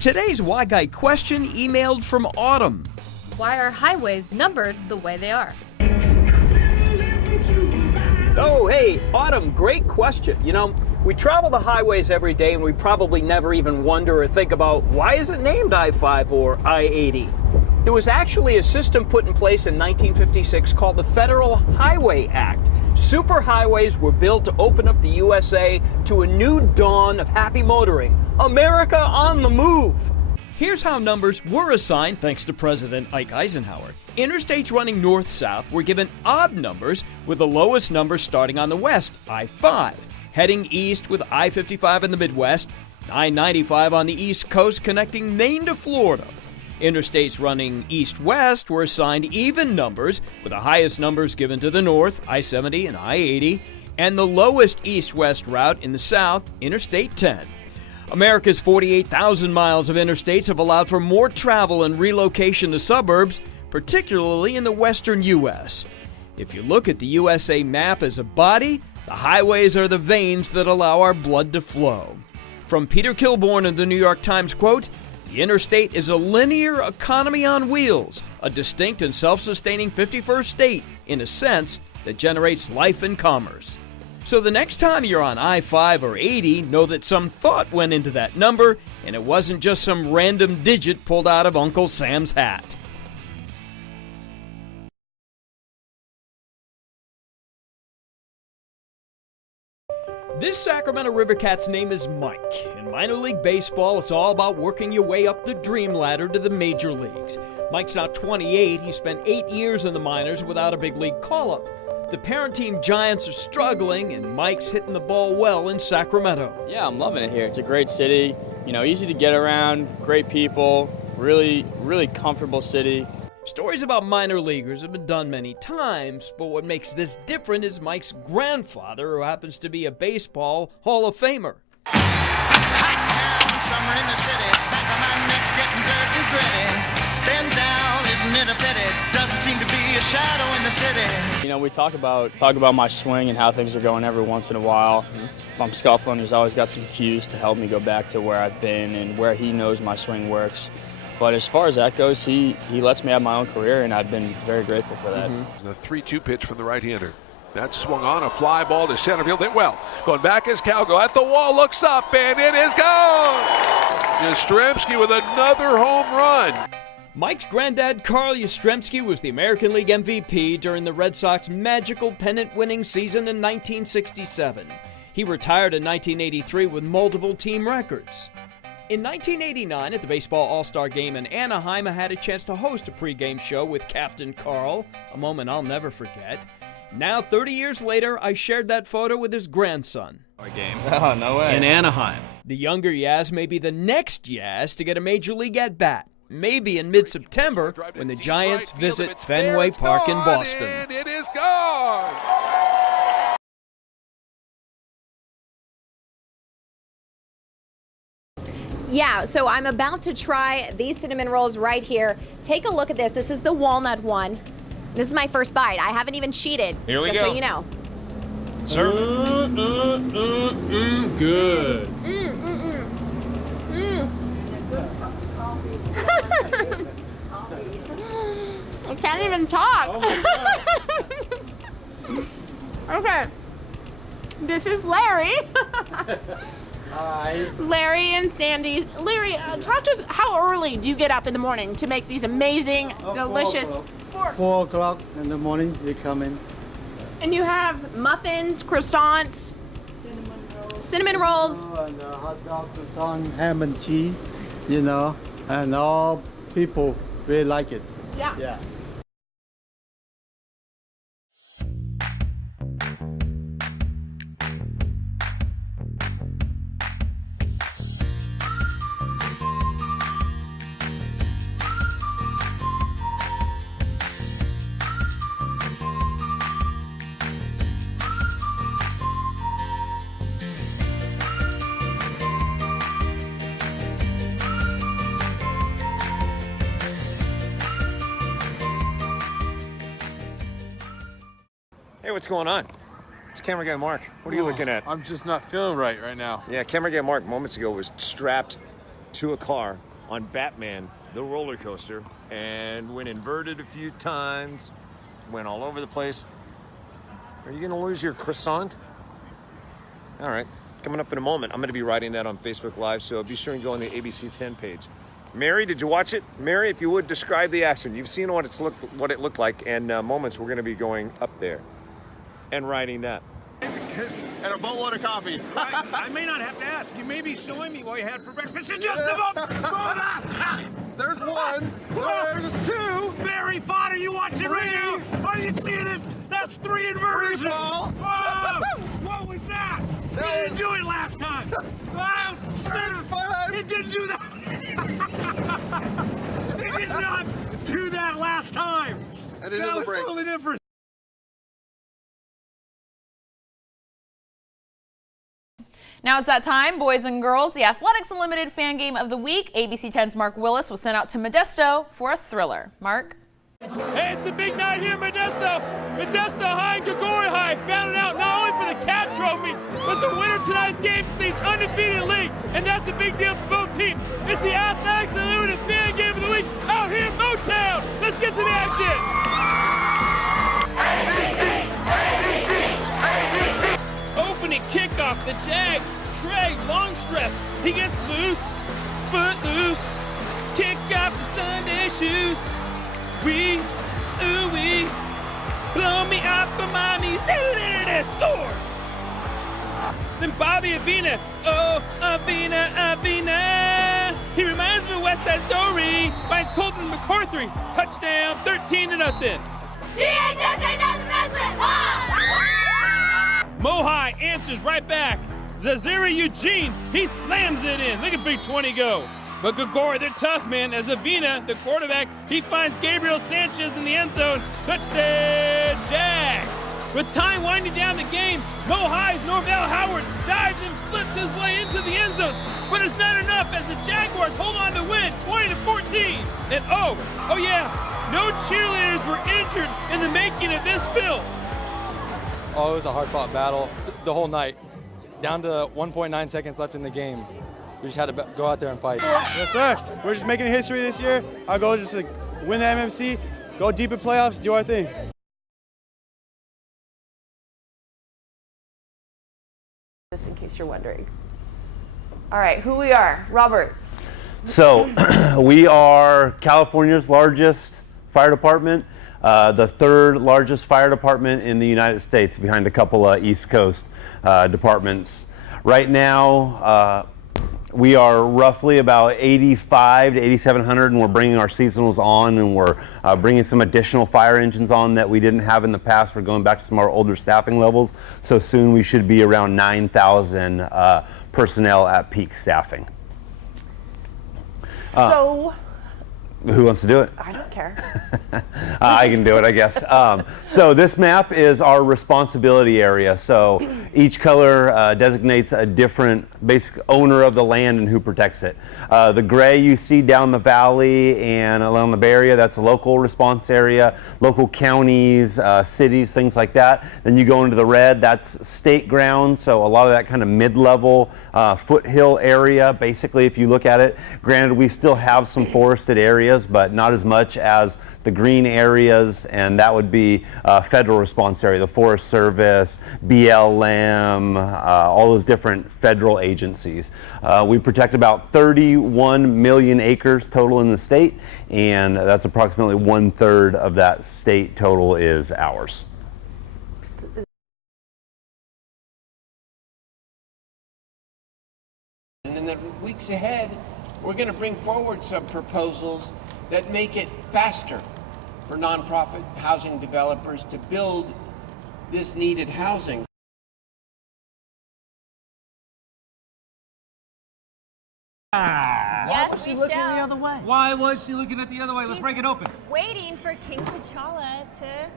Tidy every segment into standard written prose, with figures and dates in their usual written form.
Today's Why Guy question emailed from Autumn. Why are highways numbered the way they are? Oh, hey, Autumn, great question. You know, we travel the highways every day and we probably never even wonder or think about why is it named I-5 or I-80? There was actually a system put in place in 1956 called the Federal Highway Act. Superhighways were built to open up the USA to a new dawn of happy motoring. America on the move. Here's how numbers were assigned thanks to President Ike Eisenhower. Interstates running north-south were given odd numbers, with the lowest number starting on the west, I-5. Heading east with I-55 in the Midwest, I-95 on the East Coast connecting Maine to Florida. Interstates running east-west were assigned even numbers, with the highest numbers given to the north, I-70 and I-80, and the lowest east-west route in the south, Interstate 10. America's 48,000 miles of interstates have allowed for more travel and relocation to suburbs, particularly in the western U.S. If you look at the USA map as a body, the highways are the veins that allow our blood to flow. From Peter Kilborn in the New York Times, quote, "The interstate is a linear economy on wheels, a distinct and self-sustaining 51st state, in a sense, that generates life and commerce." So the next time you're on I-5 or 80, know that some thought went into that number, and it wasn't just some random digit pulled out of Uncle Sam's hat. This Sacramento River Cat's name is Mike. In minor league baseball, it's all about working your way up the dream ladder to the major leagues. Mike's now 28. He spent 8 years in the minors without a big league call-up. The parent team Giants are struggling, and Mike's hitting the ball well in Sacramento. Yeah, I'm loving it here. It's a great city, easy to get around, great people, really, really comfortable city. Stories about minor leaguers have been done many times, but what makes this different is Mike's grandfather, who happens to be a baseball Hall of Famer. Hot town, summer in the city, back of my neck getting dirt and gritty. Bend down, isn't it a pity? Doesn't seem to be a shadow in the city. We talk about my swing and how things are going every once in a while. If I'm scuffling, he's always got some cues to help me go back to where I've been and where he knows my swing works. But as far as that goes, he lets me have my own career, and I've been very grateful for that. The 3-2 pitch from the right-hander. That swung on, a fly ball to center field, hit well. Going back is Calgo at the wall, looks up, and it is gone! Yastrzemski with another home run. Mike's granddad, Carl Yastrzemski, was the American League MVP during the Red Sox magical pennant-winning season in 1967. He retired in 1983 with multiple team records. In 1989, at the Baseball All-Star Game in Anaheim, I had a chance to host a pregame show with Captain Carl, a moment I'll never forget. Now, 30 years later, I shared that photo with his grandson. Game. Oh, no way. In Anaheim. The younger Yaz may be the next Yaz to get a major league at-bat. Maybe in mid-September when the Giants visit Fenway Park in Boston. And it is gone! Yeah, so I'm about to try these cinnamon rolls right here. Take a look at this. This is the walnut one. This is my first bite. I haven't even cheated. Here we just go. so you know. Sir. Good. I can't even talk. Oh my God. Okay. This is Larry. Hi. Larry and Sandy. Larry, talk to us. How early do you get up in the morning to make these amazing, delicious? 4 o'clock in the morning, you come in. And you have muffins, croissants, cinnamon rolls. And hot dog, croissant, ham and cheese, and all people really like it. Yeah. Hey, what's going on? It's camera guy Mark. What are you looking at? I'm just not feeling right now. Yeah, camera guy Mark moments ago was strapped to a car on Batman, the roller coaster, and went inverted a few times, went all over the place. Are you going to lose your croissant? All right. Coming up in a moment, I'm going to be writing that on Facebook Live, so be sure and go on the ABC 10 page. Mary, did you watch it? Mary, if you would, describe the action. You've seen what it looked like, and moments we're going to be going up there and writing that. And a boatload of coffee. I may not have to ask. You may be showing me what you had for breakfast in just a moment. There's one. There's two. Barry Fodder, you watching right now? Are you seeing this? That's 3 inversions. Whoa. What was that? It didn't do it last time. It didn't do that. It did not do that last time. That was totally different. Now it's that time, boys and girls, the Athletics Unlimited fan game of the week. ABC 10's Mark Willis was sent out to Modesto for a thriller. Mark? Hey, it's a big night here in Modesto. Modesto High and Gregori High bounding out not only for the CAT trophy, but the winner of tonight's game stays undefeated in league, and that's a big deal for both teams. It's the Athletics Unlimited fan game of the week out here in Motown. Let's get to the action. ABC, ABC, ABC. Opening kickoff, the Jags, Trey Longstreth. He gets loose, foot loose. Kick off the Sunday shoes. We, blow me up for mommy, scores! Then Bobby Avina, oh, Avina. He reminds me of West Side Story, finds Colton McCarthy, touchdown, 13-0. GHS ain't nothing messing. Mohai answers right back. Zazira Eugene, he slams it in. Look at Big 20 go. But Gregori, they're tough, man. As Avina, the quarterback, he finds Gabriel Sanchez in the end zone. Touchdown, Jags. With time winding down the game, Mohai's Norvell Howard dives and flips his way into the end zone. But it's not enough as the Jaguars hold on to win 20-14. And oh yeah, no cheerleaders were injured in the making of this film. Oh, it was a hard-fought battle the whole night. Down to 1.9 seconds left in the game. We just had to go out there and fight. Yes, sir. We're just making history this year. Our goal is just to win the MMC, go deep in playoffs, do our thing. Just in case you're wondering. All right, who we are, Robert. So we are California's largest fire department, the 3rd largest fire department in the United States, behind a couple of East Coast departments. Right now, we are roughly about 85 to 8,700, and we're bringing our seasonals on, and we're bringing some additional fire engines on that we didn't have in the past. We're going back to some of our older staffing levels, so soon we should be around 9,000 personnel at peak staffing. So, who wants to do it? I don't care. I can do it, I guess. So this map is our responsibility area. So each color designates a different basic owner of the land and who protects it. The gray you see down the valley and along the Bay Area, that's a local response area, local counties, cities, things like that. Then you go into the red, that's state ground. So a lot of that kind of mid-level foothill area, basically, if you look at it. Granted, we still have some forested areas, but not as much as the green areas, and that would be federal response area, the Forest Service, BLM, all those different federal agencies. We protect about 31 million acres total in the state, and that's approximately 1/3 of that state total is ours. And in the weeks ahead, we're going to bring forward some proposals that make it faster for nonprofit housing developers to build this needed housing. Yes, was she we looking shall. the other way? Why was she looking at the other way? Let's break it open. Waiting for King T'Challa to,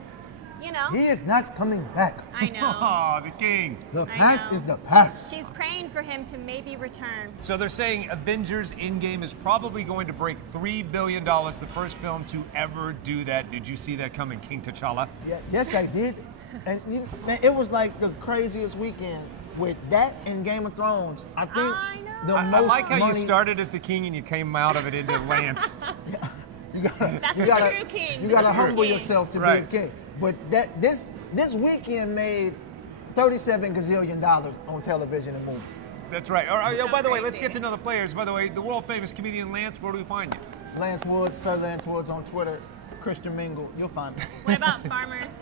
you know. He is not coming back. I know. Oh, the king. The I past know. is the past. She's praying for him to maybe return. So they're saying Avengers Endgame is probably going to break $3 billion, the first film to ever do that. Did you see that coming, King T'Challa? Yeah, yes, I did. And man, it was like the craziest weekend. with that and Game of Thrones, I think the I most like how money, you started as the king and you came out of it into Lance. You gotta humble yourself to Right. be a king. But this weekend made $37 gazillion on television and movies. That's right. All right. By the way, let's get to know the players. By the way, the world famous comedian Lance, where do we find you? Lance Woods, Sir Lance Woods on Twitter, Christian Mingle, you'll find me. What about farmers?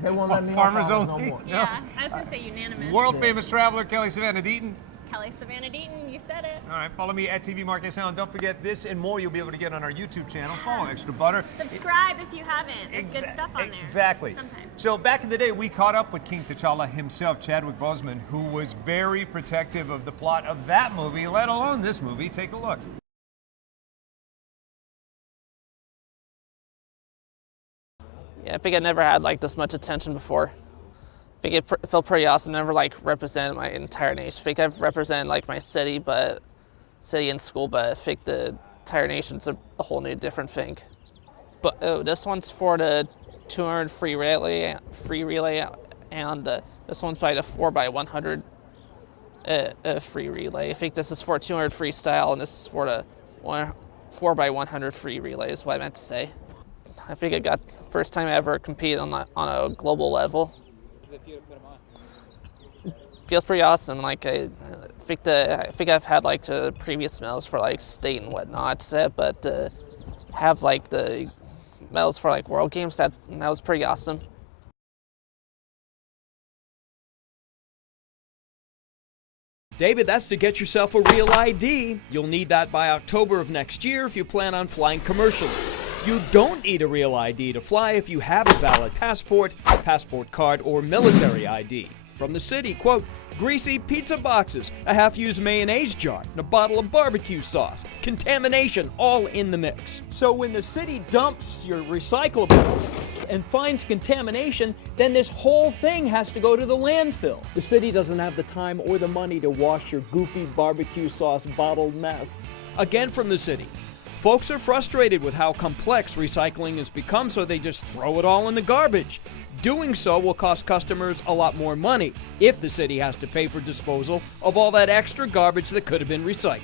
They won't let me Farmers on only? no more. Yeah, I was gonna say unanimous. World famous traveler Kelly Savannah Deaton. Kelly Savannah Deaton, you said it. All right, follow me at TV Mark Sound. Don't forget this and more you'll be able to get on our YouTube channel. Follow Extra Butter. Subscribe if you haven't. There's good stuff on there. Exactly. Sometimes. So back in the day, we caught up with King T'Challa himself, Chadwick Boseman, who was very protective of the plot of that movie, let alone this movie. Take a look. Yeah, I think I never had like this much attention before. I think it felt pretty awesome. Never like represented my entire nation. I think I've represented like my city, and school, but I think the entire nation's a whole new different thing. But this one's for the 200 free relay, and this one's by the 4x100 free relay. I think this is for 200 freestyle, and this is for the 4x100 free relay. Is what I meant to say. I think I got first time I ever competed on a global level. Feels pretty awesome. Like I think I've had like the previous medals for like state and whatnot, but have like the medals for like World Games. That was pretty awesome. David, that's to get yourself a real ID. You'll need that by October of next year if you plan on flying commercially. You don't need a real ID to fly if you have a valid passport, passport card, or military ID. From the city, quote, greasy pizza boxes, a half-used mayonnaise jar, and a bottle of barbecue sauce. Contamination all in the mix. So when the city dumps your recyclables and finds contamination, then this whole thing has to go to the landfill. The city doesn't have the time or the money to wash your goopy barbecue sauce bottled mess. Again from the city. Folks are frustrated with how complex recycling has become, so they just throw it all in the garbage. Doing so will cost customers a lot more money if the city has to pay for disposal of all that extra garbage that could have been recycled.